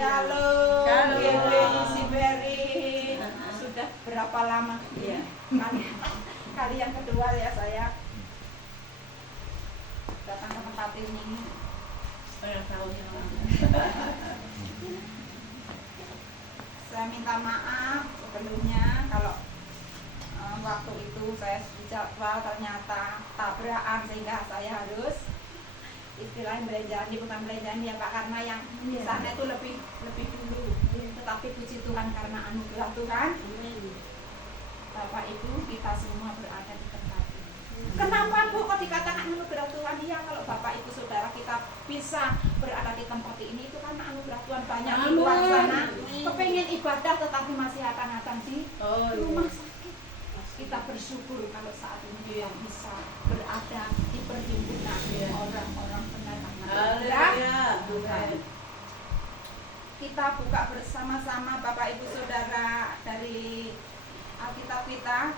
Shalom. Shalom. Si Berry. Sudah berapa lama? Iya. Kali yang kedua ya saya datang ke tempat ini. Banyak tahun yang lalu. Saya minta maaf sebelumnya kalau waktu itu saya jadwal ternyata tabrakan sehingga saya harus istilahnya belanjaan di bukan belanjaan ya Pak, karena yang di sana itu lebih dulu. Tetapi puji Tuhan karena anugerah Tuhan, Bapak Ibu kita semua berada di tempat ini. Kenapa Bu kok dikatakan anugerah Tuhan? Iya, kalau Bapak Ibu Saudara kita bisa berada di tempat ini itu karena anugerah Tuhan. Banyak di luar sana kepengen ibadah tetapi masih akan di rumah sakit. Kita bersyukur kalau saat ini kita bisa berada di perhimpunan orang-orang benar anak Tuhan. Kita buka bersama-sama Bapak Ibu Saudara dari Alkitab kita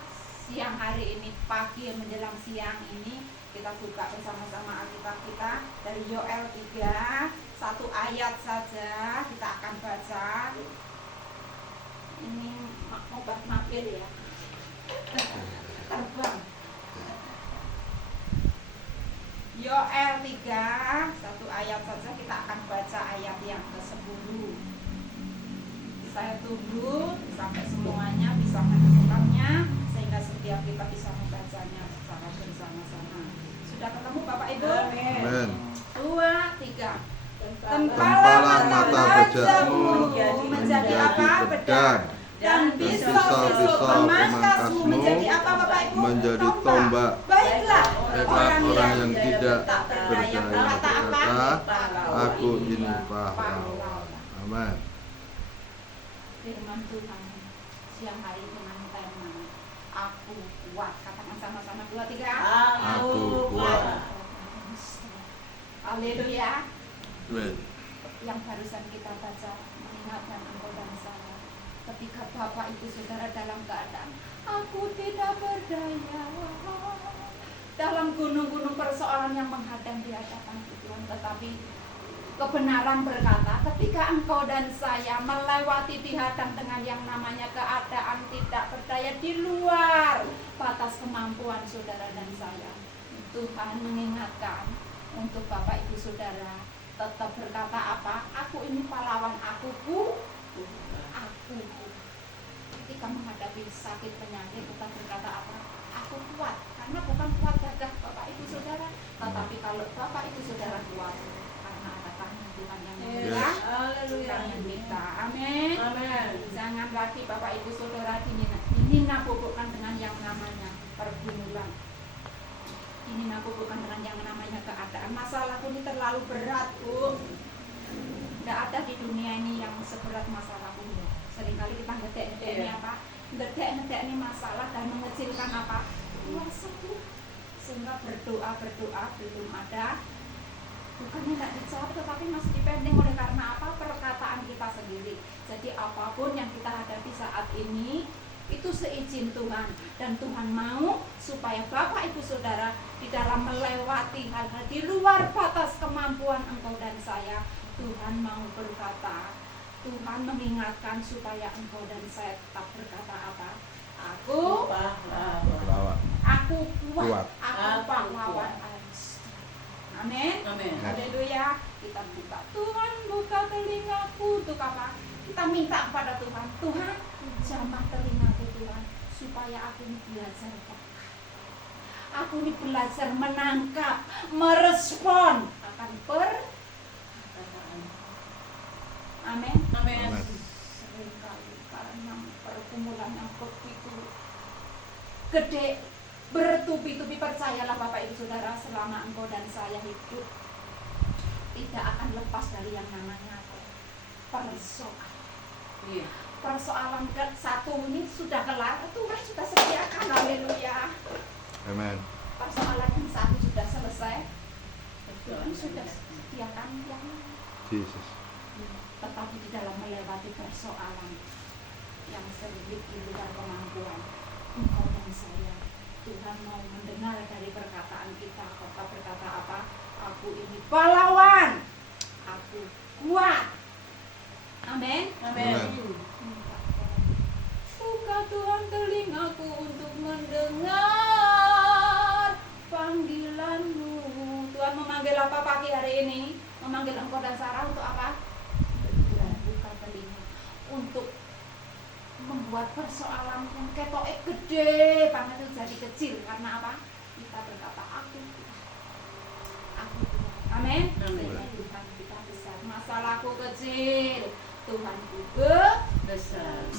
siang hari ini, pagi menjelang siang ini kita buka bersama-sama Alkitab kita dari Yoel 3, satu ayat saja kita akan baca. Ini obat mapir ya, terbang. Yoel 3, satu ayat saja kita akan baca ayat yang ke-10. Saya tunggu sampai semuanya bisa menemukannya sehingga setiap kita bisa membacanya secara bersama-sama. Sudah ketemu Bapak Ibu? Amin. 2, 3. Tempalah mata bajamu menjadi apa? pedang, Dan pisau-pisau pemangkasmu menjadi apa Bapak Ibu? menjadi tombak. Baiklah Orang yang tidak berdaya berkata apa? berkata, aku ini pahlawan. Amin. Firman Tuhan siang hari dengan tema aku kuat. Katakan sama-sama 2, 3. Aku kuat. Haleluya. Amin. Yang barusan kita baca mengingatkan engkau dan saya ketika Bapak Ibu Saudara dalam keadaan aku tidak berdaya dalam gunung-gunung persoalan yang menghadang di hadapan Tuhan, tetapi kebenaran berkata ketika engkau dan saya melewati dihadang dengan yang namanya keadaan tidak berdaya di luar batas kemampuan saudara dan saya, Tuhan mengingatkan untuk Bapak Ibu Saudara tetap berkata apa? Aku ini pahlawan, aku. Ketika menghadapi sakit penyakit kita berkata apa? Aku kuat, karena bukan kuat gagah Bapak Ibu Saudara, tetapi kalau Bapak Ibu Saudara kuat karena ada tangan Tuhan yang memegang tangan kita. Amin. Jangan lagi Bapak Ibu Saudara dinapupukkan dengan yang namanya pergumulan. Ini bukan dengan yang namanya keadaan. Masalahku ini terlalu berat, Bu. Tidak ada di dunia ini yang seberat masalahku. Seringkali kita ngedek-ngedek ini apa? Ngedek-ngedek ini masalah dan mengecilkan apa? Kuasa Tuhan. Sehingga berdoa belum ada. Bukannya tidak dijawab, tetapi masih dipending oleh karena apa? Perkataan kita sendiri. Jadi apapun yang kita hadapi saat ini itu seizin Tuhan, dan Tuhan mau supaya Bapak Ibu Saudara di dalam melewati hal-hal di luar batas kemampuan engkau dan saya, Tuhan mau berkata, Tuhan mengingatkan supaya engkau dan saya tetap berkata apa? Aku Pahlawan. Aku kuat. Kuat. Aku pahlawan. Amin. Haleluya. Kita buka, Tuhan buka telingaku untuk apa? Kita minta kepada Tuhan, Tuhan jamah telingaku Tuhan, supaya aku ini belajar peka. Aku ini belajar menangkap, merespon akan perkataan. Amin. Seringkali karena pergumulan yang begitu gede, bertubi-tubi, percayalah Bapak Ibu Saudara, selama engkau dan saya hidup tidak akan lepas dari yang namanya persoalan. Persoalan satu ini sudah kelar, Tuhan sudah sediakan. Haleluya. Amin. Persoalan yang satu sudah selesai, Tuhan sudah sediakan yang Yesus. tetapi di dalam melewati persoalan yang sedikit di luar kemampuan engkau dan saya, Tuhan mau mendengar dari perkataan kita. Kata berkata apa? Aku ini pahlawan, aku kuat. Amin. Amin. Buka Tuhan telingaku untuk mendengar panggilanmu. Tuhan memanggil apa pagi hari ini? Memanggil engkau dan Sarah untuk apa? Buka telinga. Untuk membuat persoalan yang ketoknya gede banget itu jadi kecil. Karena apa? Kita berkata aku Tuhan. Amin. Sehingga Tuhan kita besar. Masalahku kecil, Tuhanku Besar.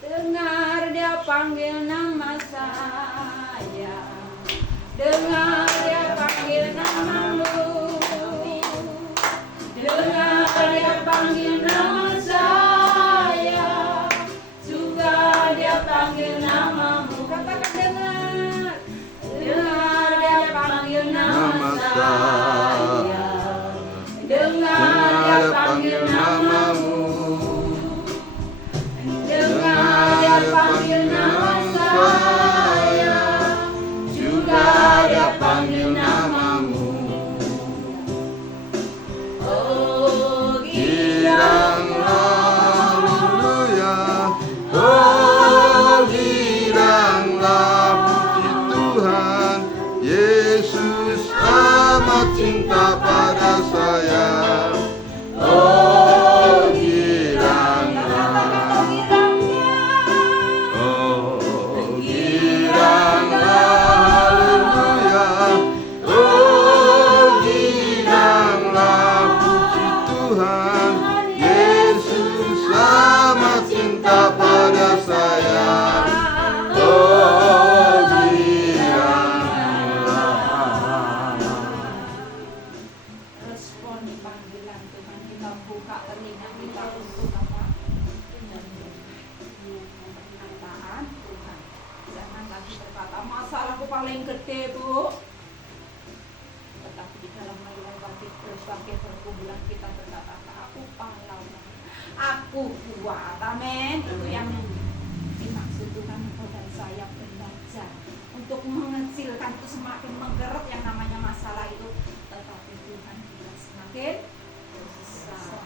dengar dia panggil nama saya, dengar dia panggil namamu, dengar dia panggil nama saya, juga dia panggil namamu. Katakan dengar, dengar dia panggil nama saya, dengar dia panggil namamu. Dengar dia panggil nama saya, juga dia panggil namamu. Oh Giranglah, haleluya. Oh, giranglah, puji Tuhan. Yesus amat cinta pada saya. Oh, giranglah. Oh, giranglah, haleluya. Oh, giranglah, puji Tuhan. Yesus amat cinta pada saya. Oh, giranglah. Respon panggilan Tuhan, kita buka telinga kita untuk apa? Perkataan Tuhan. Jangan lagi berkata masalahku paling gede, Bu. Tetapi di dalam melewati berbagai pergumulan kita berkata aku pahlawan, aku kuat. Amin. Itu yang dimaksud Tuhan. Engkau dan saya belajar untuk mengecilkan itu semakin menggeret yang namanya masalah itu. Tetapi Tuhan kita semakin besar.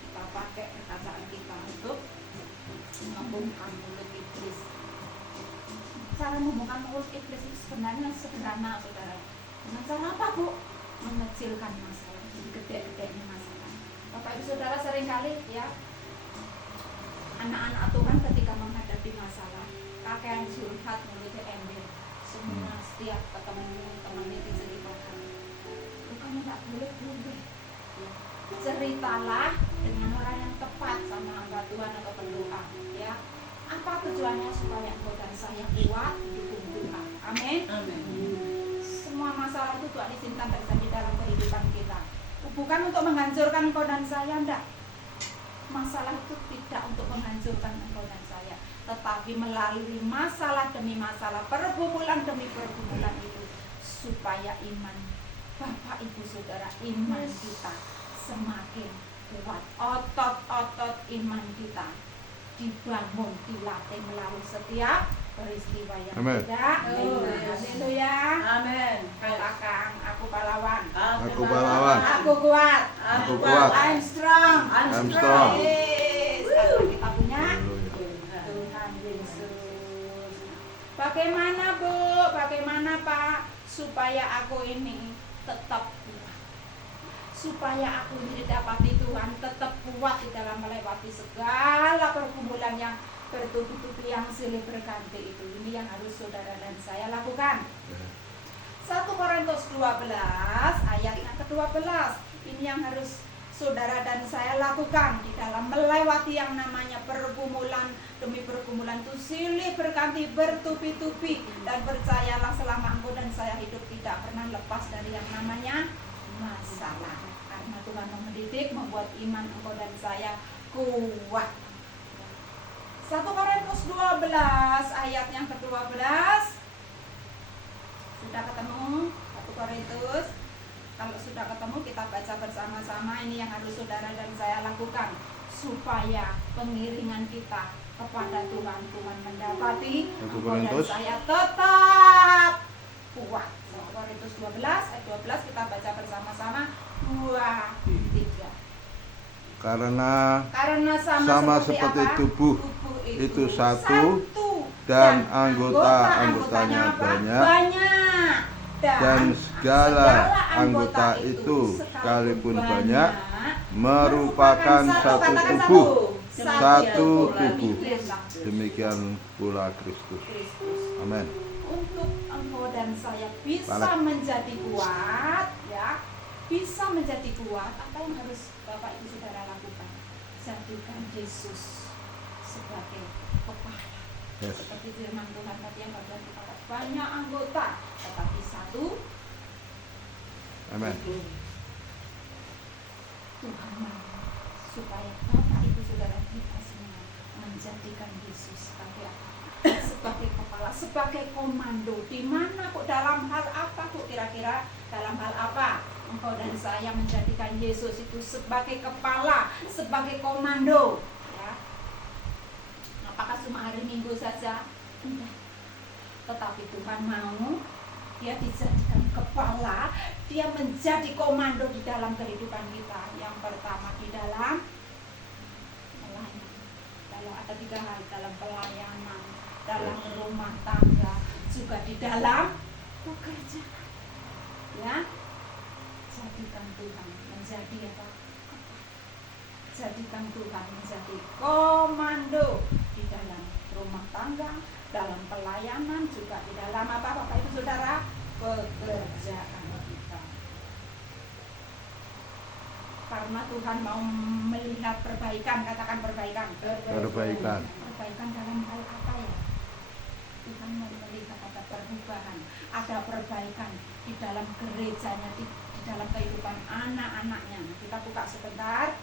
Kita pakai perkataan kita untuk membungkam mulut iblis. Cara membungkam mulut iblis itu sebenarnya sederhana, saudara. Dengan cara apa, Bu? Mengecilkan masalah, gede-gedenya masalah. Bapak Ibu Saudara seringkali ya, anak-anak Tuhan ketika menghadapi masalah, kakek curhat mulutnya ember, semua setiap teman-temannya diceritakan. Kamu tak boleh ya. Ceritalah dengan orang yang tepat sama hamba Tuhan atau berdoa ya. Apa tujuannya? Supaya engkau dan saya kuat didukung Tuhan. Amin. Amin. Semua masalah itu Tuhan izinkan terjadi dalam kehidupan kita. Bukan untuk menghancurkan engkau dan saya, enggak. Masalah itu tidak untuk menghancurkan engkau dan saya, tetapi melalui masalah demi masalah, pergumulan demi pergumulan itu, supaya iman Bapak Ibu Saudara, iman kita semakin kuat. Otot-otot iman kita dibangun, dilatih melalui setiap peristiwa yang Amen. tidak. Haleluya. Amin. Katakan aku pahlawan, Aku pahlawan. aku kuat, Aku kuat. I'm strong. I'm strong. Yes. Karena kita punya Haleluya. Tuhan Yesus. Bagaimana, Bu? Bagaimana, Pak? Supaya aku ini tetap kuat, supaya aku ini didapati Tuhan tetap kuat di dalam melewati segala pergumulan yang bertubi-tubi yang silih berganti itu. Ini yang harus saudara dan saya lakukan. 1 Korintus 12 ayat yang ke-12. Ini yang harus saudara dan saya lakukan di dalam melewati yang namanya pergumulan demi pergumulan itu silih berganti, bertubi-tubi, dan percayalah selama engkau dan saya hidup tidak pernah lepas dari yang namanya masalah, karena Tuhan mendidik, membuat iman engkau dan saya kuat. 1 Korintus 12 ayat yang ke-12. Sudah ketemu 1 Korintus? Kalau sudah ketemu kita baca bersama-sama. Ini yang harus saudara dan saya lakukan supaya pengiringan kita kepada Tuhan, Tuhan mendapati engkau dan saya tetap kuat. 1 Korintus 12 ayat 12 kita baca bersama-sama. 2, 3. Karena sama sama seperti apa? tubuh itu satu dan anggota-anggotanya banyak. Dan segala anggota itu sekalipun banyak merupakan satu tubuh. Satu tubuh. Demikian pula Kristus. Amin. Untuk engkau dan saya bisa Balik. menjadi kuat, ya, bisa menjadi kuat. Apa yang harus Bapak Ibu Saudara lakukan? Jadikan Yesus sebagai kepala. Yes. Seperti firman Tuhan tadi yang bagian kita banyak anggota, tetapi satu. Amin. Tuhan mau supaya Bapak Ibu Saudara kita semua menjadikan Yesus sebagai apa? Sebagai kepala, sebagai komando. Di mana kok, dalam hal apa kok, kira-kira dalam hal apa engkau dan saya menjadikan Yesus itu sebagai kepala, sebagai komando, ya? Apakah cuma hari Minggu saja? Enggak. Tetapi Tuhan mau dia dijadikan kepala, dia menjadi komando di dalam kehidupan kita. Yang pertama di dalam pelayanan. Kalau ada 3 hal, dalam pelayanan, dalam rumah tangga, juga di dalam pekerjaan. Ya, jadikan Tuhan menjadi apa? Jadikan Tuhan menjadi komando di dalam rumah tangga, dalam pelayanan, juga di dalam apa, Bapak Ibu Saudara? Pekerjaan kita. Karena Tuhan mau melihat perbaikan, katakan perbaikan. Perbaikan. Perbaikan dalam hal apa ya? Tuhan mau melihat ada perubahan, ada perbaikan di dalam gerejanya, di dalam kehidupan anak-anaknya. Kita buka sebentar.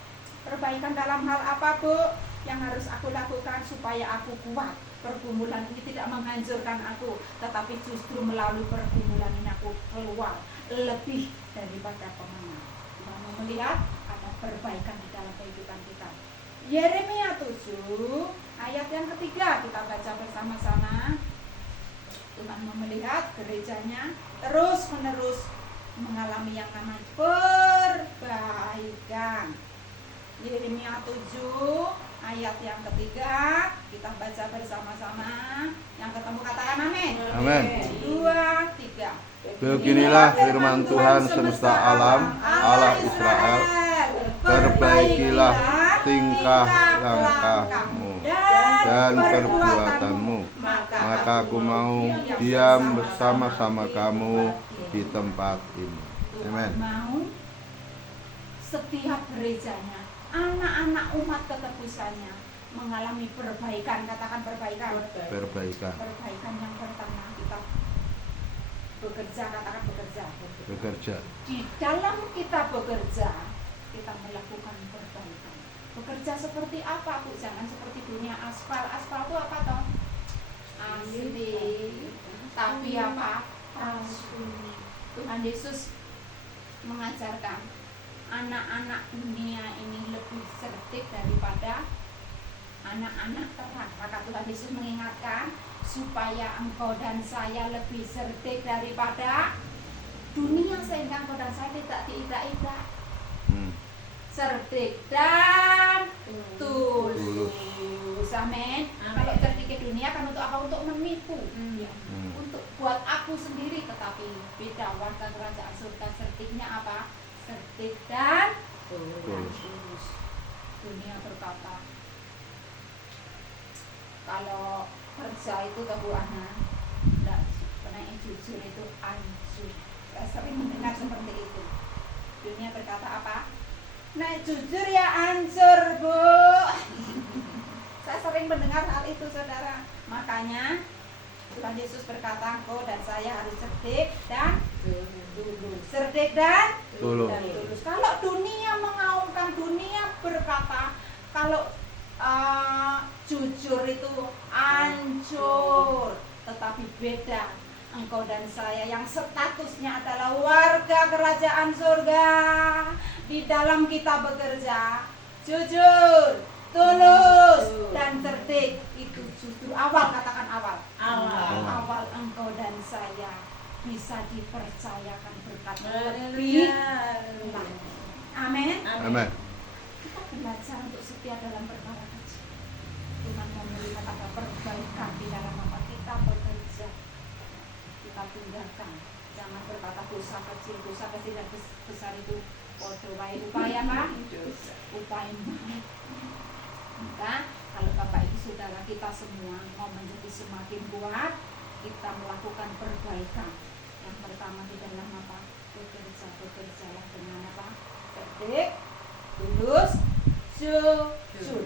Perbaikan dalam hal apa, Bu? Yang harus aku lakukan supaya aku kuat? Pergumulan ini tidak menghancurkan aku, tetapi justru melalui pergumulan ini aku keluar lebih daripada pemenang. Tuhan mau melihat ada perbaikan di dalam kehidupan kita. Yeremia 7 ayat yang ketiga kita baca bersama-sama. Tuhan mau melihat gerejanya terus-menerus mengalami yang namanya perbaikan. Yeremia 7 ayat yang ketiga kita baca bersama-sama. Yang ketemu katakan amin. Amin. 2, 3. Beginilah firman Tuhan semesta alam, Allah Israel. Perbaikilah tingkah langkahmu dan perbuatanmu, maka aku mau diam bersama-sama kamu di tempat ini. Amin. Mau setiap gerejanya, anak-anak umat ketebusannya mengalami perbaikan. Katakan perbaikan. Perbaikan. Perbaikan yang pertama kita bekerja, katakan bekerja. Bekerja. Di dalam kita bekerja, kita melakukan perbaikan. Bekerja seperti apa, Bu? Jangan seperti dunia aspal. Aspal itu apa toh? Asli. Tapi apa? Asli. Tuhan Yesus mengajarkan anak-anak dunia ini lebih cerdik daripada anak-anak terang. Maka Tuhan Yesus mengingatkan supaya engkau dan saya lebih cerdik daripada dunia, sehingga engkau dan saya tidak diidak-idak. Cerdik dan tulus. Amin. Kalau cerdik ke dunia kan untuk apa? Untuk menipu, ya. Untuk buat aku sendiri. Tetapi beda warga kerajaan surga, cerdiknya apa? Cerdik dan tulus. Dunia berkata kalau kerja itu kebuahannya enggak, karena yang jujur itu hancur. Saya sering mendengar seperti itu. Dunia berkata apa? Nek jujur ya hancur, Bu. Saya sering mendengar hal itu, saudara. Makanya Tuhan Yesus berkata, engkau dan saya harus cerdik dan tulus. Cerdik dan Tulus. Kalau dunia mengaumkan, dunia berkata kalau jujur itu hancur, tetapi beda. Engkau dan saya yang statusnya adalah warga kerajaan surga, di dalam kita bekerja jujur, tulus dan cerdik, itu justru awal, katakan awal. Awal engkau dan saya bisa dipercayakan berkat lebih. Amin. Amin. kita belajar untuk setia dalam perkara kecil. Tuhan mau melihat ada perbaikan di dalam apa kita bekerja. Kita tinggalkan. Jangan berkata dosa kecil dan besar itu podo wae upaya apa? Upaya baik. Maka kalau Bapak Ibu Saudara kita semua mau menjadi semakin kuat, kita melakukan perbaikan. Yang pertama di dalam apa? Bekerjalah dengan apa? Cerdik, tulus, jujur.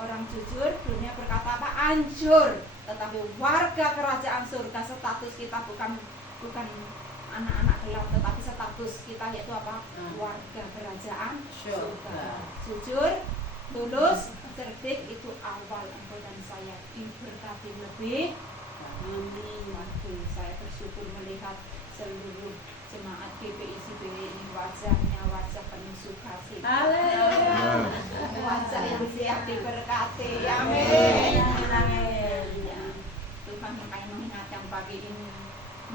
Orang jujur, dunia berkata apa? Hancur. Tetapi warga kerajaan surga, status kita bukan anak-anak gelap, tetapi status kita yaitu apa? Warga kerajaan surga. Jujur, tulus, cerdik, itu awal engkau dan saya diberkati lebih. Waktu saya bersyukur melihat seluruh jemaat GPICB ini wajahnya wajah penuh sukacita. Haleluya. Wajah yang siap diberkati. Amin. Ya, Tuhan makanya mengingatkan pagi ini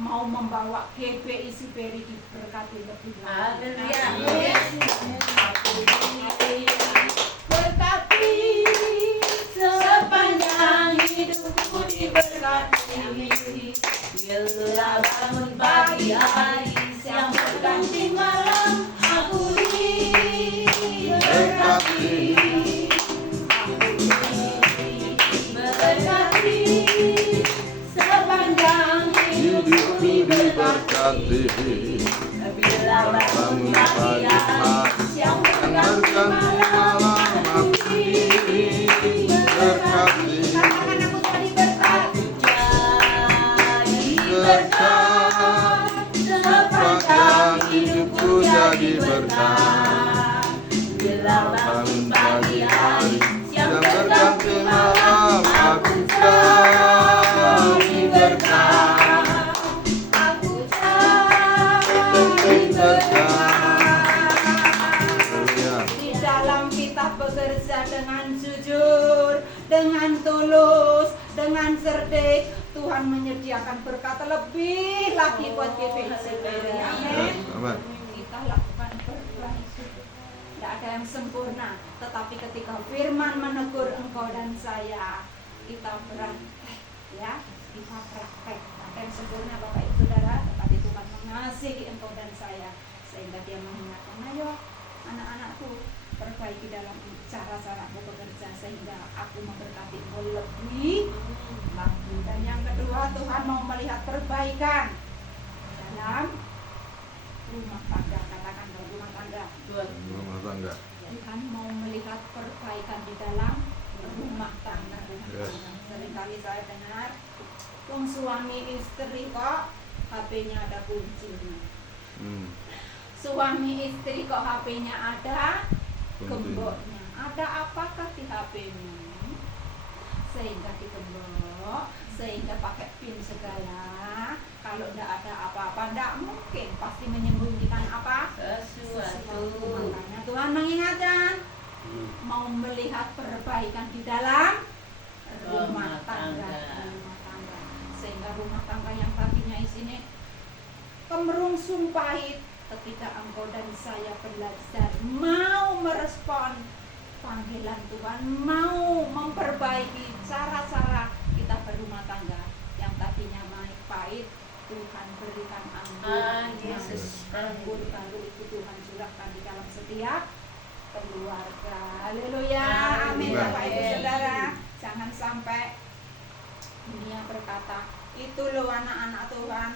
mau membawa GPICB diberkati lebih lagi. Berkati sepanjang hidupku diberkati. Bila bangun pagi hari, siang berganti malam, aku diberkati. Berkati sepanjang hidupku diberkati. Bila bangun pagi hari, siang berganti malam, aku diberkati. Katakan aku tadi berkati. Berkat sepanjang hidupku jadi berkat. Bila bangun pagi hari, siang berganti malam, aku jadi berkat. Aku jadi berkat. Di dalam kita bekerja dengan jujur, dengan tulus, dengan cerdik, Tuhan menyediakan berkat lebih lagi buat GPICB. Amin. Kita lakukan perbaikan. Tidak ada yang sempurna, tetapi ketika firman menegur engkau dan saya, kita praktek, ya, kita praktek. Ada yang sempurna Bapak Ibu Saudara, tetapi Tuhan mengasihi engkau dan saya, sehingga Dia mengingatkan, ayo anak-anakku, perbaiki dalam cara-caraku bekerja sehingga aku memberkati engkau lebih lagi. Dan yang kedua, Tuhan mau melihat perbaikan dalam rumah tangga. Katakan dalam rumah tangga. Rumah tangga. Tuhan mau melihat perbaikan di dalam rumah tangga. Yes. Seringkali saya dengar, suami istri kok HP-nya ada kuncinya. Suami istri kok HP-nya ada gemboknya. Ada apakah di HP-mu? Sehingga digembok, sehingga pakai pin segala. Kalau tidak ada apa-apa, tidak mungkin. Pasti menyembunyikan apa? Sesuatu. Makanya Tuhan mengingatkan, mau melihat perbaikan di dalam rumah tangga. Sehingga rumah tangga yang tadinya isinya kemerungsung pahit, ketika engkau dan saya belajar mau merespon panggilan Tuhan, mau memperbaiki cara-cara kita berumah tangga yang tadinya pahit, Tuhan berikan anggur. Yesus. Anggur baru itu Tuhan curahkan di dalam setiap keluarga. Haleluya. Amin. Bapak Ibu Saudara, jangan sampai dunia berkata, itu loh anak-anak Tuhan,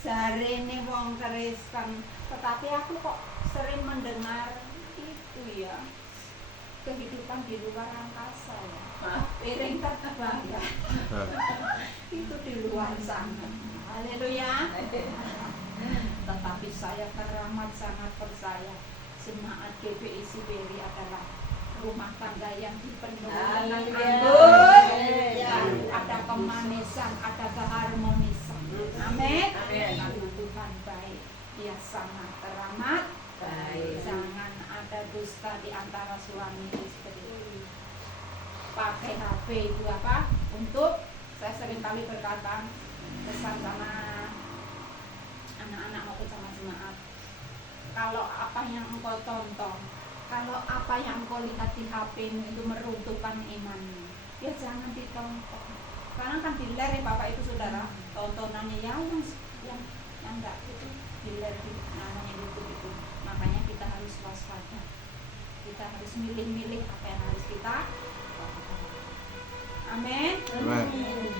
jarene wong keriskan, tetapi aku kok sering mendengar itu ya, kehidupan di luar angkasa ya, piring terbang ya. Itu di luar sana. Haleluya. Tetapi saya teramat sangat percaya jemaat GPICB adalah rumah tangga yang dipenuhi dengan anggur, ada kemanisan, ada keharmonisan. Amin. Karena Tuhan baik, Dia sangat teramat baik. Jangan ada dusta di antara suami istri. Pakai HP itu apa? Untuk, saya sering kali berkata pesan sama anak-anak maupun sama jemaat, kalau apa yang engkau tonton Kalau apa yang engkau lihat di HP-mu itu meruntuhkan imanmu, ya jangan ditonton. Sekarang kan di ler ya Bapak Ibu Saudara, tontonannya yang enggak itu di ler namanya YouTube itu. Makanya kita harus waspada. Kita harus milih-milih apa yang harus kita lakukan. Amin. Amin.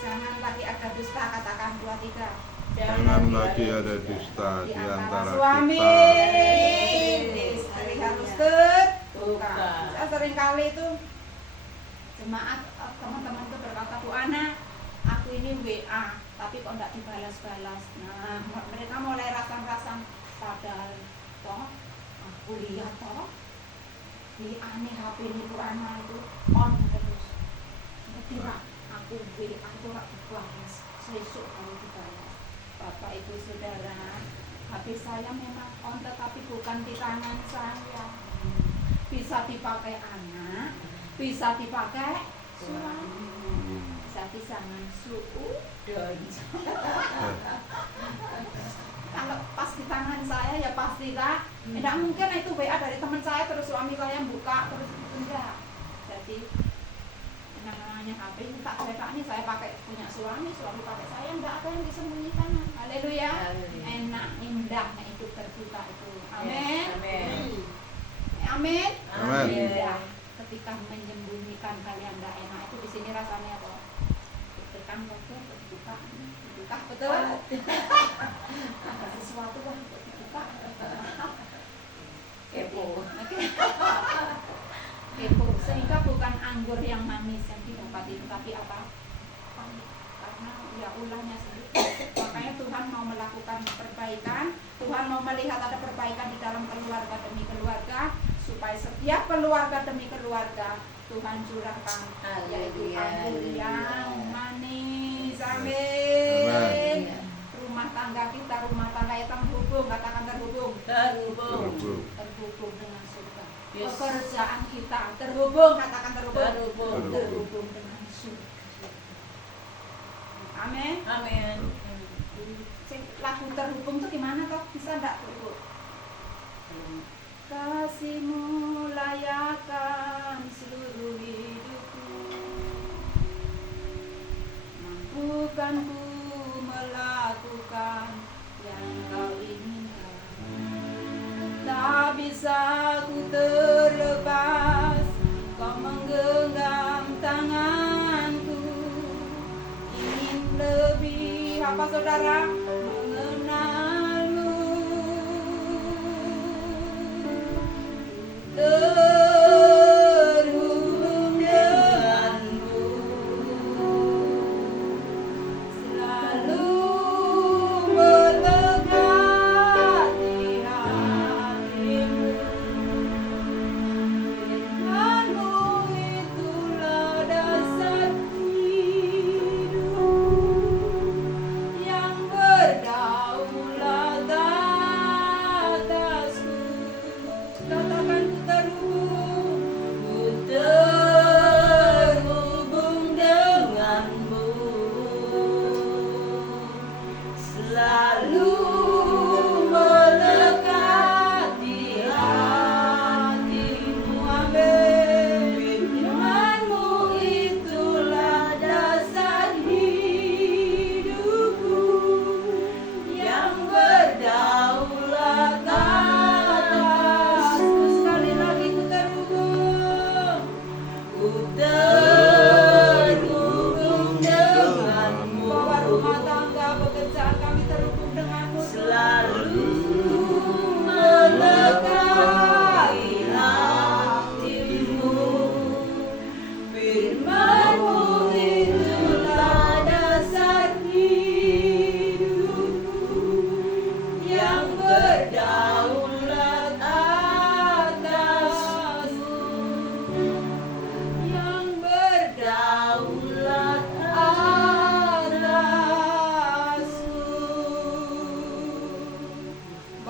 Jangan lagi ada dusta, katakan 2, 3. Jangan lagi ada dusta di antara suami kita. istri harus terbuka. Buka. Saya sering kali itu jemaat teman-teman itu berkata, Bu Ana, aku ini WA tapi kok enggak dibalas-balas. Nah, mereka mulai rasang-rasang, padahal toh aku lihat toh di aneh HP ini Bu Ana itu on terus. Tidak, aku WA itu enggak dibalas. Sesuk kalau dibalas. Bapak Ibu Saudara, HP saya memang on tetapi bukan di tangan saya. Bisa dipakai anak, bisa dipakai suami, bisa jangan suudon. Kalau pas di tangan saya ya pasti lah. Tidak mungkin itu WA dari teman saya terus suami saya buka terus enggak. Jadi yang namanya HP ini tak ini saya pakai punya suami pakai saya, enggak ada yang disembunyikan. Haleluya. Enak, indahnya itu terbuka itu. Amin. Amin. Amin. Amin. Indah. Ketika menyembunyikan kalian enggak enak itu di sini rasanya apa? Tekan waktu terbuka, betul. Ada sesuatu yang terbuka. Kepo. Kepo. Sehingga bukan anggur yang manis yang didapati, tapi apa? Karena ya ulahnya sendiri. Makanya Tuhan mau melakukan perbaikan, Tuhan mau melihat ada perbaikan di dalam keluarga demi keluarga, supaya setiap keluarga demi keluarga Tuhan curahkan yaitu anggur yang manis. Amin. Amin. Rumah tangga kita, rumah tangga yang terhubung, katakan terhubung. Terhubung. Terhubung dengan surga. Yes. Pekerjaan kita terhubung, katakan terhubung. Terhubung. Terhubung dengan surga. Amin. Amin. Lagu terhubung tuh gimana toh? Bisa enggak Bu? Kasih-Mu layakkan seluruh hidupku, mampukan ku melakukan yang Kau inginkan. Tak bisa ku terlepas, Kau menggenggam tanganku. Ingin lebih apa saudara? Mengenalmu. Terhubung denganmu, selalu melekat di hatimu. Firman-Mu itulah dasar hidup yang berdaulat atasku. Katakan ku terhubung denganmu, selalu melekat di hatimu. Amin. Firman-Mu itulah dasar hidupku yang berdaulat atasku. Sekali lagi ku terhubung denganmu. Bahwa rumah tangga pekerjaan kami terhubung denganmu, selalu melekat di hatimu. Firman-Mu itulah dasar hidupku yang berdaulat atasku, yang berdaulat atasku.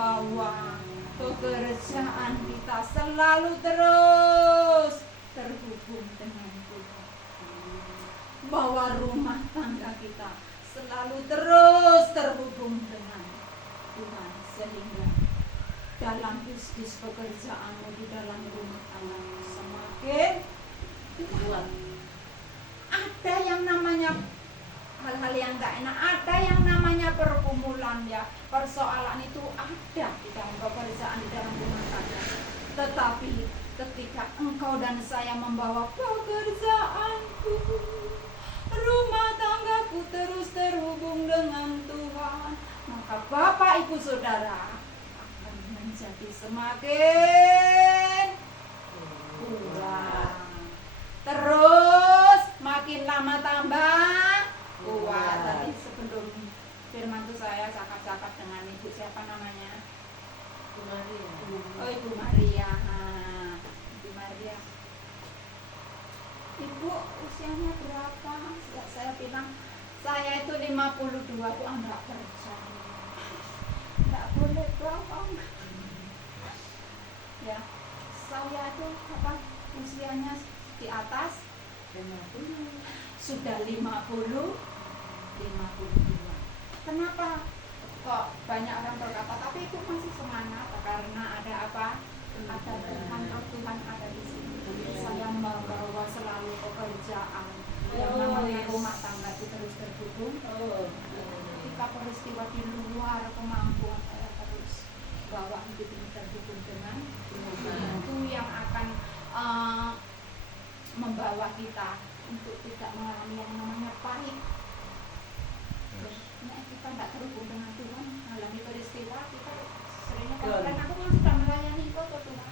Bahwa pekerjaan kita selalu terus terhubung dengan Tuhan. Bahwa rumah tangga kita selalu terus terhubung dengan Tuhan, sehingga dalam bisnis pekerjaanmu, di dalam rumah tanggamu semakin kuat. Ada yang namanya hal-hal yang gak enak, ada yang namanya pergumulan ya, persoalan itu ada di dalam pekerjaan, di dalam rumah tangga. Tetapi ketika engkau dan saya membawa pekerjaanku, rumah tanggaku terus terhubung dengan Tuhan, maka Bapak Ibu Saudara akan menjadi semakin kuat. Terus makin lama tambah kuat. Tadi sebelum firman itu saya cakap-cakap dengan Ibu siapa namanya? Bu Maria. Oh, Ibu Maria. Nah, Ibu Maria. Ibu usianya berapa? Saya bilang saya itu 52. Bu enggak percaya. Enggak boleh bohong. Ya, saya itu apa? Usianya di atas 50. sudah 52. Kenapa kok banyak orang berkata tapi itu masih semangat? Karena ada apa? Ada Tuhan, Tuhan ada di sini. Saya membawa selalu pekerjaan yang namanya rumah tangga itu terus terhubung. Ketika peristiwa di luar kemampuan saya terus bawa hidup ini terhubung dengan Tuhan. Itu yang akan membawa kita untuk tidak mengalami yang namanya pahit. Nah, kita tidak terhubung dengan Tuhan, mengalami peristiwa kita seringnya kalau aku kan sudah melayani kok Tuhan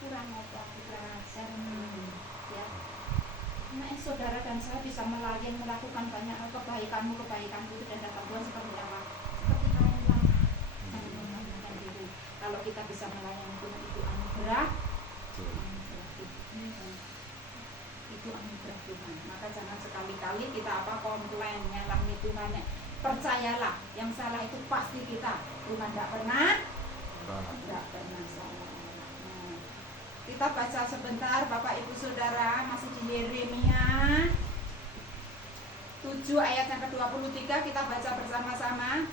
kurang apa belajar ya. Nah, saudara dan saya bisa melayani, melakukan banyak hal, kebaikanmu itu dan datang Tuhan seperti apa? Seperti kain lampu. Jangan membanggakan diri. Kalau kita bisa melayani Tuhan itu anugerah. Itu anugerah Tuhan. Maka jangan sekali-kali kita komplain nyalahin Tuhan. Percayalah, yang salah itu pasti kita. Tuhan tidak pernah salah. Kita baca sebentar Bapak Ibu Saudara, masih di Yeremia 7 ayat yang ke-23, kita baca bersama-sama.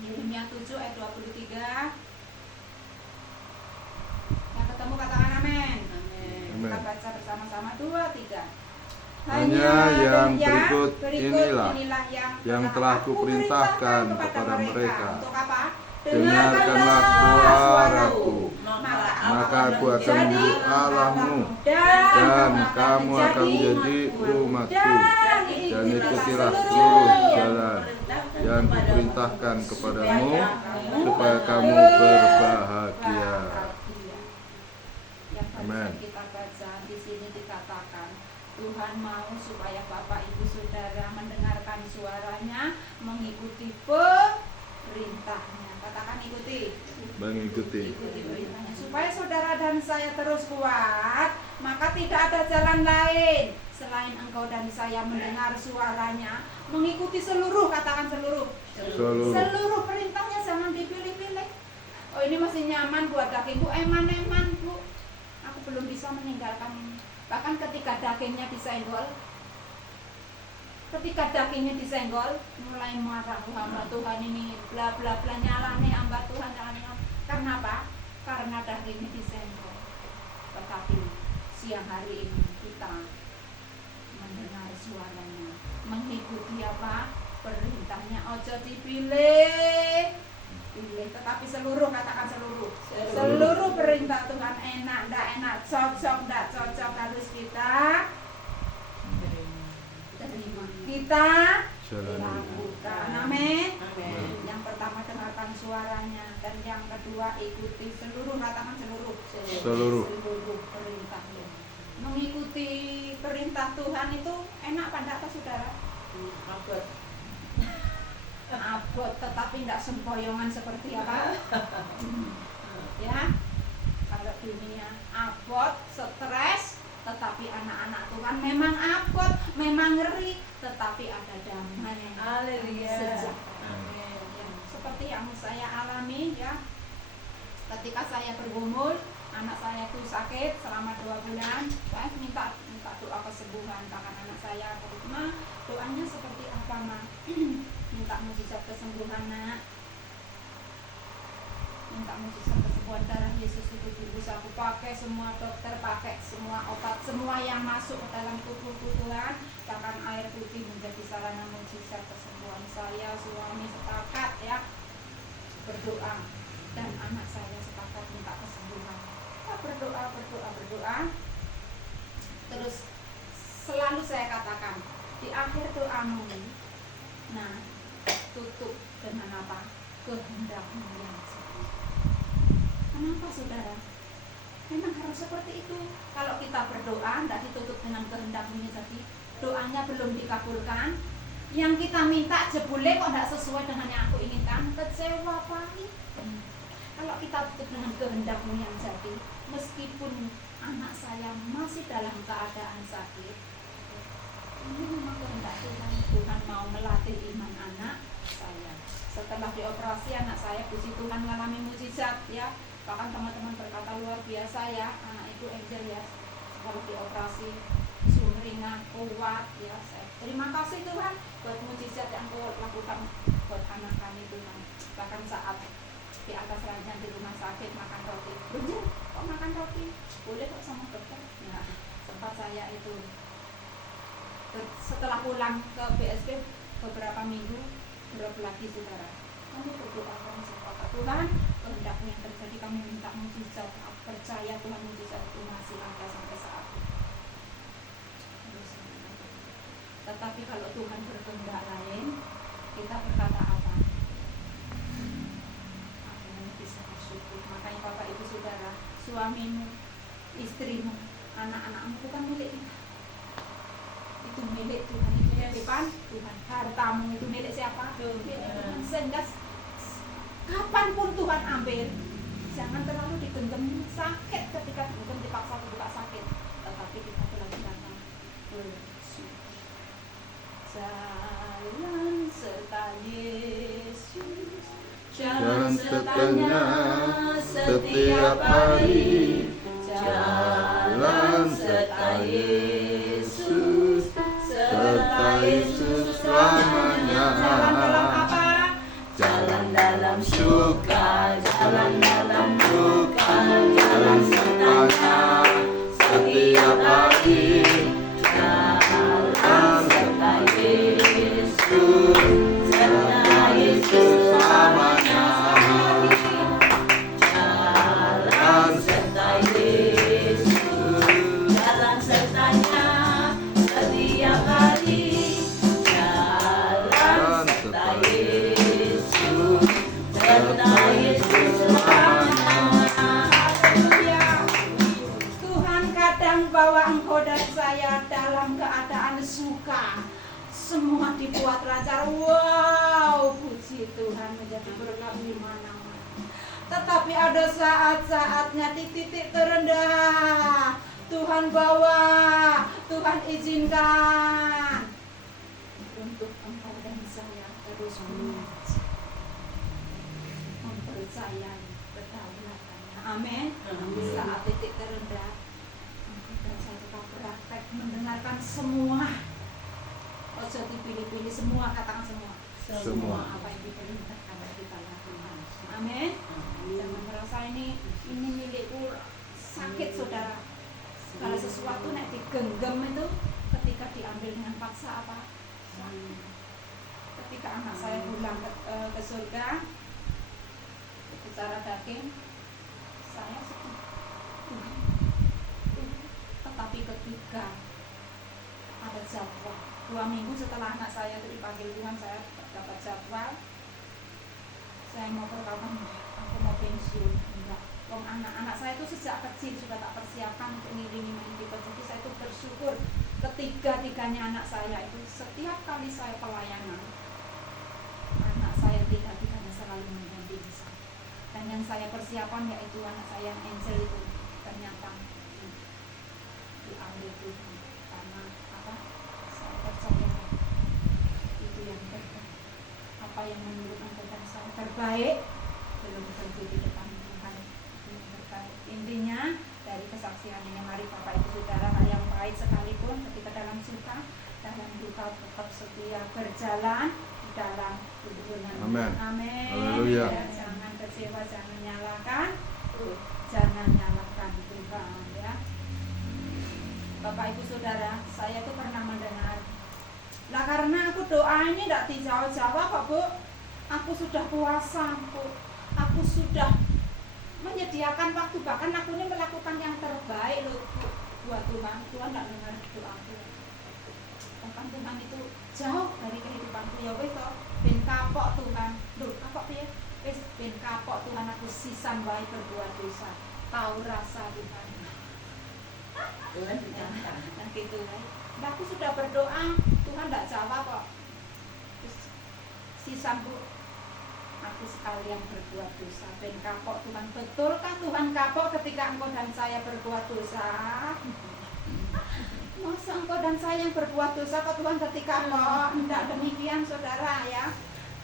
Yeremia 7 ayat 23. Yang ketemu katakan amin. Kita baca bersama-sama 2, 3. Hanya yang berikut inilah yang telah kuperintahkan kepada mereka. Untuk apa? Dengarkanlah suaraku, maka aku akan menjadi Allahmu, dan kamu akan menjadi umatku, dan ikutilah seluruh jalan yang kuperintahkan kepadamu, supaya kamu berbahagia. Amin. Kita baca di sini dikatakan Tuhan mau supaya Bapak Ibu Saudara mendengarkan suaranya, mengikuti perintahnya. Katakan ikuti. Mengikuti. Ikuti perintahnya. Supaya saudara dan saya terus kuat, maka tidak ada jalan lain selain engkau dan saya mendengar suaranya, mengikuti seluruh, katakan seluruh. Seluruh perintahnya, jangan dipilih-pilih. Oh, ini masih nyaman buat daging, Bu. Eman-eman, Bu. Aku belum bisa meninggalkan ini. Bahkan ketika dagingnya disenggol, mulai marah, hamba Tuhan ini bla bla bla, nyalane hamba Tuhan, nyalane. Karena apa? Karena dagingnya disenggol. Tetapi siang hari ini kita mendengar suaranya, mengikuti apa? Perintahnya. Ojo dipilih, tetapi seluruh, katakan seluruh. Seluruh perintah Tuhan, enak, ndak enak, cocok, ndak cocok, harus kita terima, kita lakukan. Amin. Yang pertama dengarkan suaranya, dan yang kedua ikuti seluruh, katakan seluruh perintahnya. Mengikuti perintah Tuhan itu enak pada atas saudara? Abot, tetapi tidak sempoyongan seperti apa? Ya, kalau dunia abot, stres, tetapi anak-anak Tuhan memang abot, memang ngeri, tetapi ada damai. Sejahtera. Seperti yang saya alami ya, ketika saya bergumul, anak saya itu sakit selama 2 bulan, saya minta doa kesembuhan, bahkan anak saya Ma, doanya seperti apa Ma? Minta mujizat kesembuhan nak. minta mujizat kesembuhan darah Yesus itu bisa aku pakai semua dokter, pakai semua obat, semua yang masuk ke dalam tubuhku Tuhan, bahkan air putih menjadi sarana mujizat kesembuhan saya. Suami sepakat ya berdoa dan anak saya sepakat minta kesembuhan. Berdoa. Terus selalu saya katakan di akhir doamu, nah tutup dengan apa? Kehendakmu yang sempurna. Kenapa saudara? Memang harus seperti itu. Kalau kita berdoa tidak ditutup dengan kehendakmu yang jadi, doanya belum dikabulkan, yang kita minta jebule kok tidak sesuai dengan yang aku inginkan, kecewa pahit. Kalau kita tutup dengan kehendakmu yang jadi, meskipun anak saya masih dalam keadaan sakit, ini memang kehendak Tuhan. Tuhan mau melatih iman anak saya. Setelah dioperasi anak saya, puji Tuhan mengalami mujizat ya. Bahkan teman-teman berkata luar biasa ya, anak itu angel ya. Setelah dioperasi sumringah kuat ya. Saya terima kasih Tuhan buat mujizat yang Kau lakukan buat anak kami Tuhan. Bahkan saat di atas ranjang di rumah sakit makan roti, bener kok makan roti? Boleh kok sama dokter? Nah, sempat saya itu setelah pulang ke BSP beberapa minggu drop lagi saudara. Kami berdoa, kami sepakat Tuhan kehendakmu yang terjadi, kami minta mujizat. Percaya Tuhan mujizat itu masih ada sampai saat ini. Tetapi kalau Tuhan berkehendak lain, kita berkata apa? Bisa bersyukur. Makanya Bapak Ibu Saudara, suamimu, istrimu, anak-anakmu bukan milik kita. Itu milik Tuhan, itu depan Tuhan. Hartamu itu milik siapa? Milik Tuhan. Sehingga kapanpun Tuhan ambil, jangan terlalu digenggam. Sakit ketika digenggam, dipaksa buka sakit, tetapi kita telah datang bersyukur. Jalan serta Yesus, Jalan sertanya setiap hari, jalan serta Yesus, serta Yesus selamanya. Jalan dalam apa? Jalan dalam suka, jalan dalam duka, jalan sertanya setiap hari, jalan serta Yesus, serta Yesus selamanya. Jalan serta Yesus, jalan sertanya setiap hari, jalan serta Yesus, serta Yesus selamanya. Haleluya. Tuhan kadang bawa engkau dan saya dalam keadaan suka, semua dibuat lancar. Wow, puji Tuhan, menjadi berkat di mana-mana. Tetapi ada saat-saatnya di titik terendah, Tuhan bawa, Tuhan izinkan untuk engkau dan saya terus belajar mempercayai kedaulatannya. Amin. Saat titik terendah, engkau dan saya tetap praktek mendengarkan semua. Ojo dipilih-pilih semua, katakan semua. Semua. Apa yang diperintahkan kita lakukan. Amin. Jangan merasa ini milikku, sakit saudara. Kalau sesuatu nek digenggam itu ketika diambil dengan paksa apa? Sakit. Ketika anak saya pulang ke surga secara daging, saya sedih. Tetapi ketika ada jadwal 2 minggu setelah anak saya itu dipanggil Tuhan, saya dapat jadwal. Saya mau berkawan, aku mau pensiun. Enggak. Wong anak-anak saya itu sejak kecil sudah tak persiapkan untuk ngiringi mengikuti. Jadi saya itu bersyukur ketiga-tiganya anak saya itu setiap kali saya pelayanan, anak saya tiga-tiganya selalu mendampingi saya. Dan yang saya persiapkan yaitu anak saya yang angel itu ternyata diambil Tuhan karena apa? Saya percaya itu yang terbaik. Apa yang menurut engkau dan saya terbaik belum tentu di depan Tuhan belum terbaik. Intinya dari kesaksian ini, mari Bapak Ibu Saudara, hal yang baik sekalipun ketika dalam suka, dalam duka tetap setia berjalan di dalam hubungan. Amin. Amin. Haleluya. Ya, jangan kecewa jangan nyalakan, jangan nyalakan Tuhan ya. Bapak Ibu Saudara, saya tuh pernah mendengar, lah karena aku doanya tidak dijawab-jawab Pak Bu, aku sudah puasa Bu, aku sudah menyediakan waktu, bahkan aku ini melakukan yang terbaik loh Bu, buat Tuhan. Tuhan tidak dengar doaku. Bahkan Tuhan itu jauh dari kehidupanku ya wes toh, ben kapok Tuhan. Loh, kapok piye? Wes ben kapok Tuhan, aku sisan wae berbuat dosa. Tahu rasa Tuhan. Tuhan dicatat. Nah gitu kan. Nah, aku sudah berdoa, Tuhan tidak jawab kok. Terus sisan Bu, aku sekalian berbuat dosa. Ben kapok Tuhan. Betulkah Tuhan kapok ketika engkau dan saya berbuat dosa? Masa engkau dan saya yang berbuat dosa kok Tuhan ketika kok? Tidak demikian saudara ya.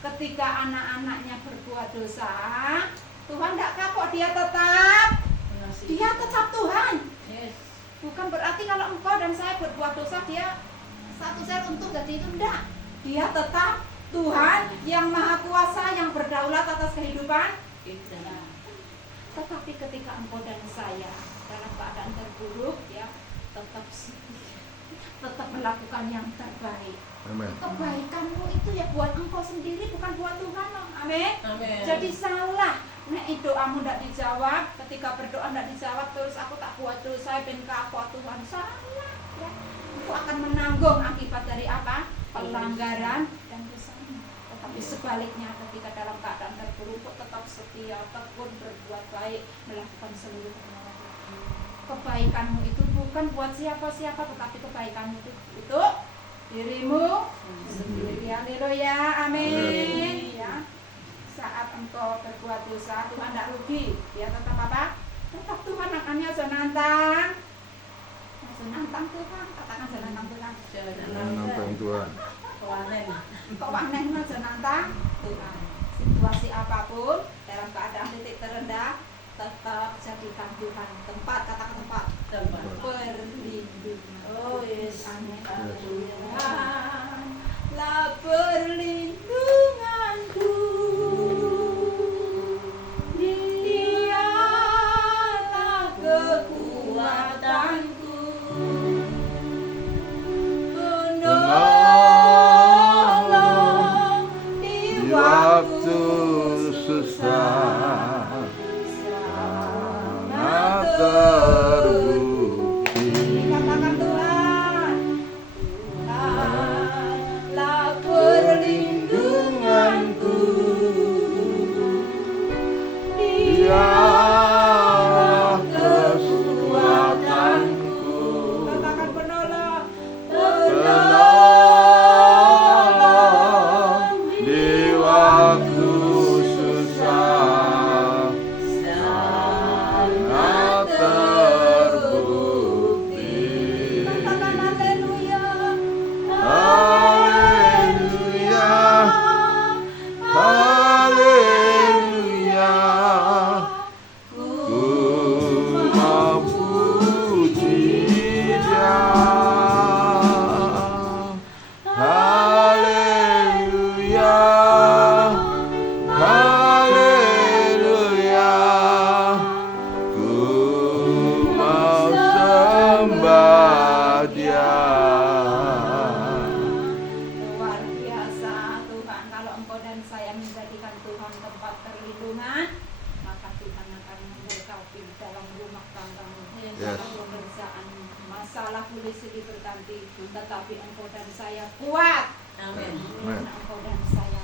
Ketika anak-anaknya berbuat dosa, Tuhan tidak kapok, dia tetap Tuhan. Yes. Bukan berarti kalau engkau dan saya berbuat dosa dia satu set untung jadi itu, enggak. Dia tetap Tuhan yang maha kuasa, yang berdaulat atas kehidupan kita. Tetapi ketika engkau dan saya dalam keadaan terburuk ya, tetap melakukan yang terbaik. Amin. Kebaikanmu itu ya buat engkau sendiri, bukan buat Tuhan. Amin. Amin. Jadi salah. Nek doamu tidak dijawab, ketika berdoa tidak dijawab, terus aku tak buat dosa, ben kapok Tuhan, salah ya. Aku akan menanggung akibat dari apa? Pelanggaran dan dosamu. Tetapi sebaliknya ketika dalam keadaan terburuk tetap setia, tekun berbuat baik, melakukan seluruh kebenaran. Kebaikanmu itu bukan buat siapa-siapa, tetapi kebaikanmu itu untuk dirimu sendiri. Haleluya, amin ya. Saat engkau berbuat dosa, Tuhan tidak rugi. Dia tetap apa? Tetap Tuhan akannya nantang. Nantang Tuhan, katakan nantang Tuhan. Nantang Tuhan. Kau wanen nantang Tuhan. Situasi apapun, dalam keadaan titik terendah, tetap jadikan Tuhan tempat, katakan tempat perlindungan. Oh yes. Amin. Haleluya. Lah perlindunganku, Dialah kekuatanku, penolong di waktu susah, sangat terbukti. Katakan Tuhan, Tuhanlah perlindunganku, Dialah kekuatanku. Katakan penolong, penolong Di waktu susah sangat terbukti. Katakan haleluya. Haleluya, haleluya. Ku mau puji Dia. Haleluya, haleluya. Ku mau sembah Dia. Luar biasa Tuhan, kalau engkau dan saya menjadikan Tuhan tempat perlindungan, maka Tuhan akan memberkati dalam rumah tanggamu, Yes. dalam pekerjaanmu. Masalah boleh silih berganti, tetapi engkau dan saya kuat. Amin. Karena engkau dan saya,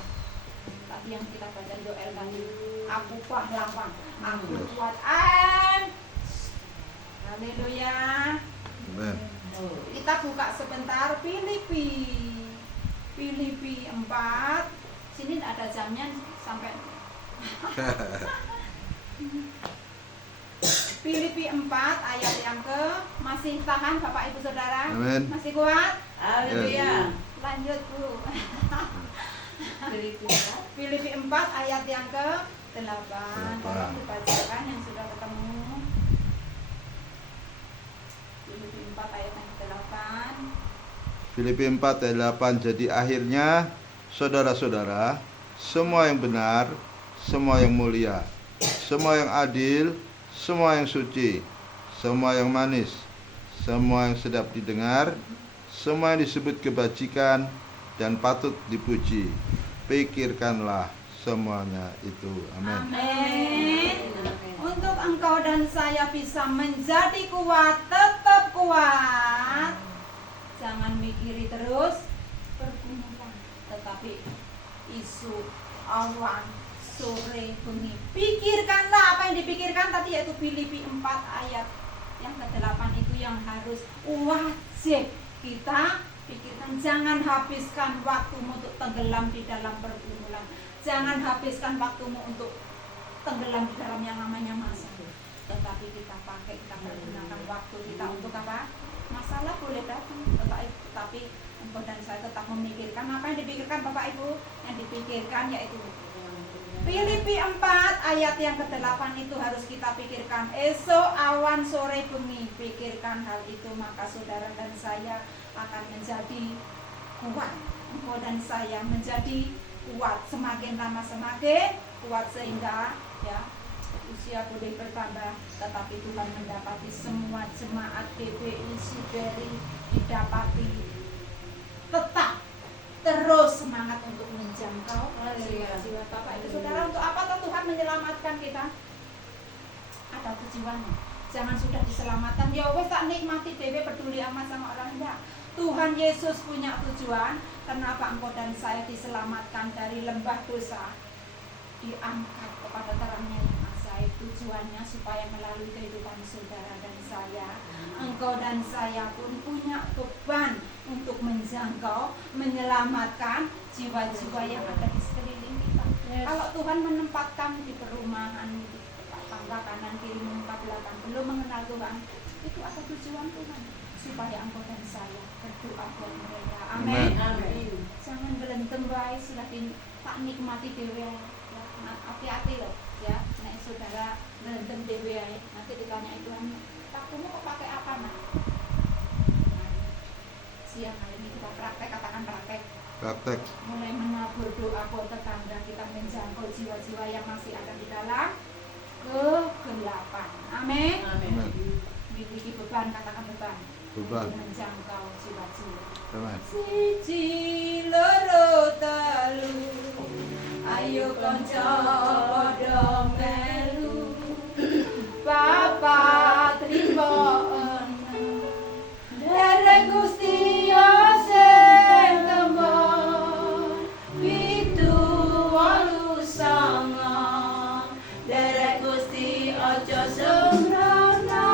tadi yang kita baca Yoel tadi, aku pahlawan, aku kuat. Haleluya. Amen. Oh. Kita buka sebentar Filipi 4. Sini tidak ada jamnya sampai Filipi 4 ayat yang ke, masih tahan Bapak Ibu Saudara? Amin. Masih kuat? Haleluya. Lanjut Bu. Filipi 4 ayat yang ke 8. Tolong dibacakan yang sudah ketemu. Filipi 4 ayat yang ke 8. Filipi 4 ayat 8. Jadi akhirnya saudara-saudara, semua yang benar, semua yang mulia, semua yang adil, semua yang suci, semua yang manis, semua yang sedap didengar, semua yang disebut kebajikan dan patut dipuji. Pikirkanlah semuanya itu. Amin. Amin. Untuk engkau dan saya bisa menjadi kuat, tetap kuat. Jangan mikiri terus pergumulan, tetapi isu, awan, sore, bengi. Pikirkanlah apa yang dipikirkan tadi, yaitu Filipi 4 ayat yang ke-8 itu yang harus wajib kita pikirkan. Jangan habiskan waktumu untuk tenggelam di dalam pergumulan. Jangan habiskan waktumu untuk tenggelam di dalam yang namanya masalah. Tetapi kita pergunakan waktu kita untuk apa? Masalah boleh datang, tetapi engkau dan saya tetap memikirkan apa yang dipikirkan Bapak Ibu. Yang dipikirkan yaitu Filipi 4 ayat yang ke-8 itu harus kita pikirkan. Esok awan sore bengi, pikirkan hal itu, maka saudara dan saya akan menjadi kuat. Engkau dan saya menjadi kuat, semakin lama semakin kuat, sehingga ya usia boleh bertambah, tetapi Tuhan mendapati semua jemaat GBI Sideri didapati tetap terus semangat untuk menjangkau jiwa-jiwa. Bapak Ibu Saudara, untuk apa toh Tuhan menyelamatkan kita? Ada tujuannya. Jangan sudah diselamatkan ya wes tak nikmati dewe, peduli amat sama orang. Enggak. Tuhan Yesus punya tujuan. Kenapa engkau dan saya diselamatkan dari lembah dosa, diangkat kepada terangnya yang ajaib? Tujuannya supaya melalui kehidupan saudara dan saya, engkau dan saya pun punya beban untuk menjangkau, menyelamatkan jiwa-jiwa yang ada di sekeliling kita. Kalau Tuhan menempatkan di perumahan, di tangga kanan kiri, muka belakang, belum mengenal Tuhan, itu ada tujuan Tuhan supaya engkau dan saya berdoa buat mereka. Amin. Jangan belentem baik, sudah tak nikmati dewe. Hati-hati loh ya, nek saudara belentem dewe, nanti ditanya Tuhan, waktumu kok pakai apa nak? Siang hari ini kita praktek, katakan praktek. Praktek. Mulai menabur doa buat tetangga, kita menjangkau jiwa-jiwa yang masih ada di dalam kegelapan. Amin. Memiliki beban, katakan beban. Beban. Menjangkau jiwa-jiwa. Amin. Siji loro telu, ayo kanca padha melu, papat trimo enem, dereng Gusti sing tembon, pitu wolu sanga, dereng Gusti aja sembrono,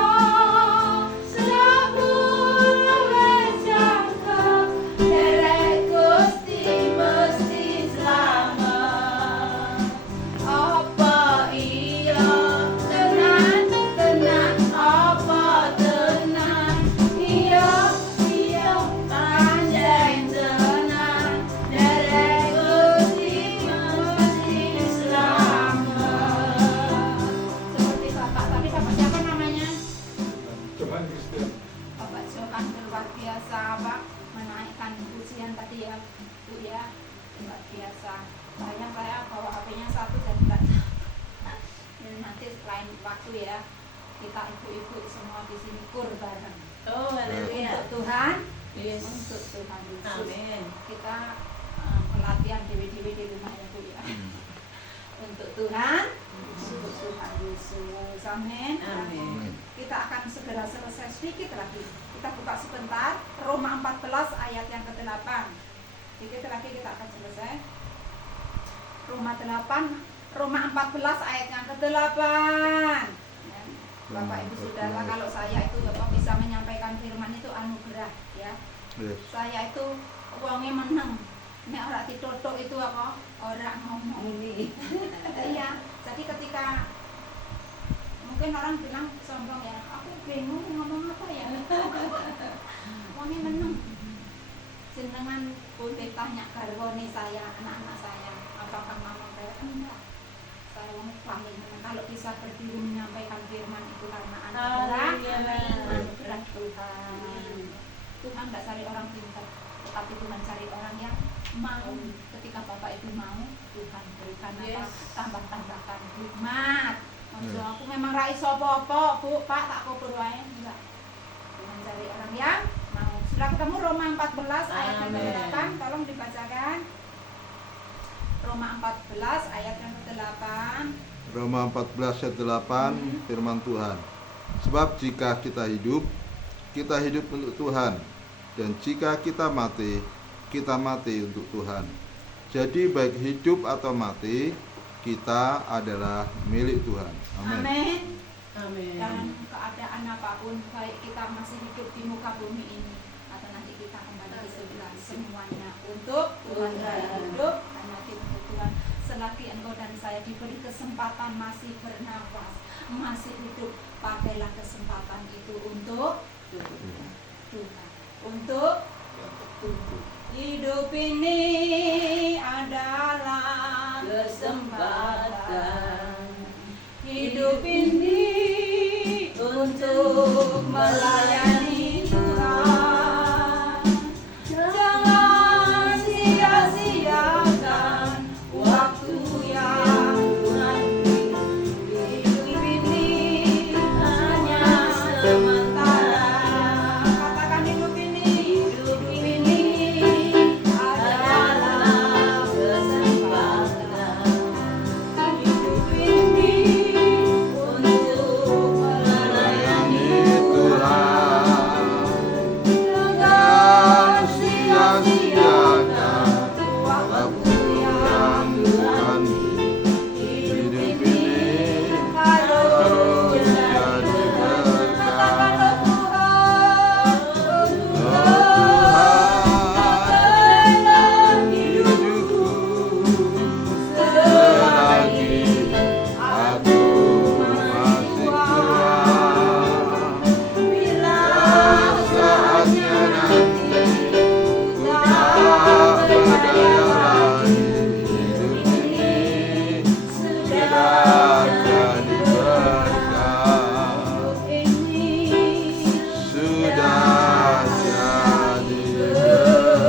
sepuluh jangka, dereng Gusti mesti selamat. Apa iya tenan, apa tenan, iya panjang tenan, dereng Gusti mesti selamat. Seperti Bapak tadi, Bapak siapa namanya? Johan Christian. Bapak Johan luar biasa, Pak, menaikkan pujian tadi ya, Bu ya, luar biasa. Saya bawa HP-nya satu dan enggak. Dan nanti lain waktu ya, kita ibu-ibu semua di sini kur bareng. Oh, haleluya. Untuk Tuhan, Yes. untuk Tuhan Yesus. Amin. Kita pelatihan dewi-dewi di rumah ya, Bu ya. Untuk Tuhan, untuk Tuhan Yesus. Amin. Amin. Kita akan segera selesai sedikit lagi. Kita buka sebentar Roma 14 ayat yang ke-8. Sedikit lagi kita akan selesai. Roma 14 ayat yang ke-8. Ya. Bapak Ibu Saudara, kalau saya itu Bapak bisa menyampaikan firman itu anugerah ya. Yes. Saya itu uangnya menang. Nek ora ditotok itu apa? Ora ngomong. Iya. Jadi ketika mungkin orang bilang sombong ya, aku bingung ngomong apa ya. Uangnya menang. Jenengan pun tanya garwani saya, anak-anak saya, apakah mama saya? Enggak. Saya mau pamit. Kalau bisa berdiri menyampaikan firman itu karena anugerah. Anugerah Tuhan. Tuhan nggak cari orang pintar, tetapi Tuhan cari orang yang mau, ketika Bapak Ibu mau, Tuhan berikan apa? Yes. Tambah-tambahkan hikmat. Maksud aku memang ra iso apa-apa, Bu, Pak, tak kopur wae, enggak. Tuhan cari orang yang mau. Sudah ketemu Roma 14 ayat yang Amin. ke-8, tolong dibacakan. Roma 14 ayat yang ke-8. Roma 14 ayat 8 firman Tuhan. Sebab jika kita hidup untuk Tuhan, dan jika kita mati untuk Tuhan. Jadi baik hidup atau mati, kita adalah milik Tuhan. Amin. Amin. Amin. Dan keadaan apapun, baik kita masih hidup di muka bumi ini atau nanti kita kembali ke surga, semuanya untuk Tuhan. Hidup dan mati untuk Tuhan. Selagi engkau dan saya diberi kesempatan masih bernafas, masih hidup, pakailah kesempatan itu untuk Tuhan. Untuk Tuhan. Hidup ini adalah kesempatan. Hidup ini untuk melayani Tuhan. Jangan sia-siakan waktu yang Tuhan beri. Hidup ini hanya sementara. Katakan hidup ini adalah kesempatan. Hidup ini untuk melayani Tuhan. Jangan sia-siakan waktu yang Tuhan beri. Hidup ini harus jadi berkah. Tuhan, hidupku selagi aku masih kuat. Bila saatnya nanti ku tak berdaya lagi, hidup ini sudah jadi berkah. Sudah jadi berkah.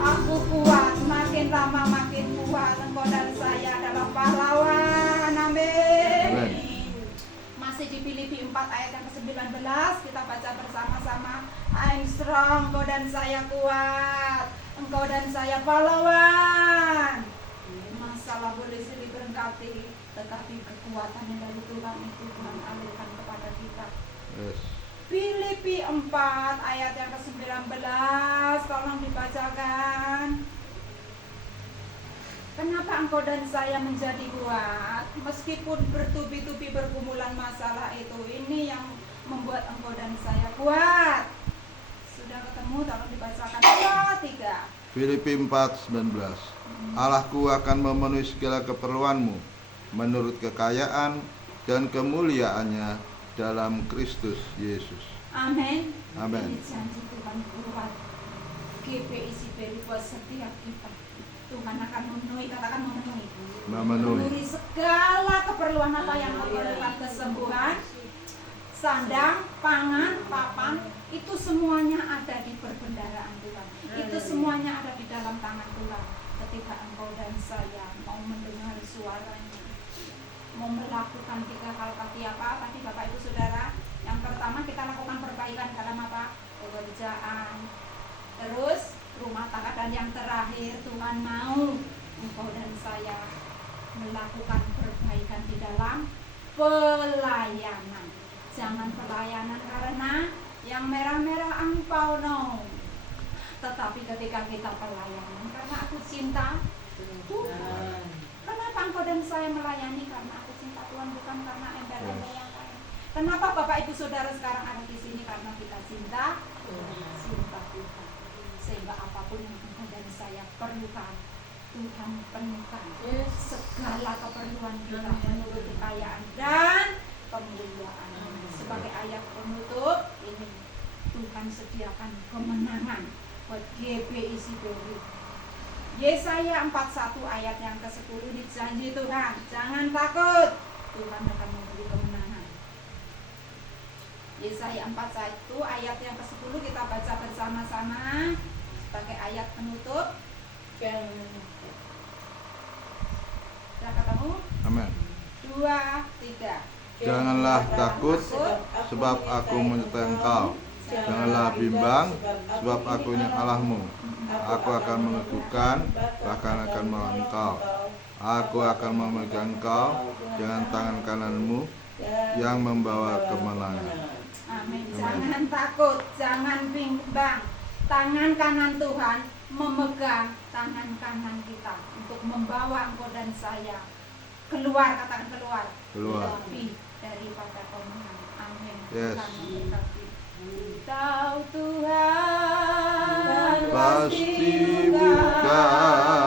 Aku kuat, makin lama makin kuat. Engkau dan saya adalah pahlawan. Amin. Amin. Masih di Filipi 4 ayat yang ke-19, kita baca bersama-sama. I'm strong, engkau dan saya kuat. Engkau dan saya pahlawan. Masalah boleh silih berkati, tetapi kekuatan yang dari Tuhan itu Tuhan alirkan kepada kita. Yes. Filipi 4 ayat yang ke-19, tolong dibacakan. Kenapa engkau dan saya menjadi kuat? Meskipun bertubi-tubi pergumulan masalah itu, ini yang membuat engkau dan saya kuat. Sudah ketemu, tolong dibacakan. 2, 3. Filipi 4:19. Allahku akan memenuhi segala keperluanmu menurut kekayaan dan kemuliaannya dalam Kristus Yesus. Amin. Amin. Ini janji Tuhan kuat. GPIC Beri buat setiap kita. Tuhan akan memenuhi, katakan memenuhi. Memenuhi Segala keperluan apa yang memerlukan kesembuhan, sandang, pangan, papan, itu semuanya ada di perbendaharaan Tuhan. Itu semuanya ada di dalam tangan Tuhan. Ketika engkau dan saya mau mendengar suaranya, mau melakukan 3 hal tadi apa? Tadi Bapak Ibu Saudara, yang pertama kita lakukan perbaikan dalam apa? Pekerjaan, terus rumah tangga, dan yang terakhir Tuhan mau engkau dan saya melakukan perbaikan di dalam pelayanan. Jangan pelayanan karena yang merah-merah angpau, no. Tetapi ketika kita pelayanan karena aku cinta Tuhan. Kenapa engkau dan saya melayani? Karena aku cinta Tuhan, bukan karena embel-embel yang lain. Kenapa Bapak Ibu Saudara sekarang ada di sini? Karena kita cinta Tuhan. Sehingga apapun yang engkau dan saya perlukan, Tuhan penuhkan. Segala keperluan kita menurut kekayaan dan kemuliaan. Sebagai ayat penutup ini, Tuhan sediakan kemenangan buat GPIC Beri. Yesaya 41 ayat yang ke-10, dijanji Tuhan, jangan takut, Tuhan akan memberi kemenangan. Yesaya 41 ayat yang ke-10 kita baca bersama-sama sebagai ayat penutup. Sudah ketemu? Amin. 2, 3. Janganlah takut, sebab aku menyertai engkau. Janganlah bimbang, sebab aku yang Allahmu. Aku akan mengeguhkan, bahkan akan melawan engkau. Aku akan memegang engkau dengan tangan kananmu yang membawa kemenangan. Amin. Jangan takut, jangan bimbang. Tangan kanan Tuhan memegang tangan kanan kita untuk membawa engkau dan saya keluar, katakan keluar. Keluar. Lebih daripada kemenangan. Amin. Yes. Tuhan memberkati. Kau Tuhan Pasti bukan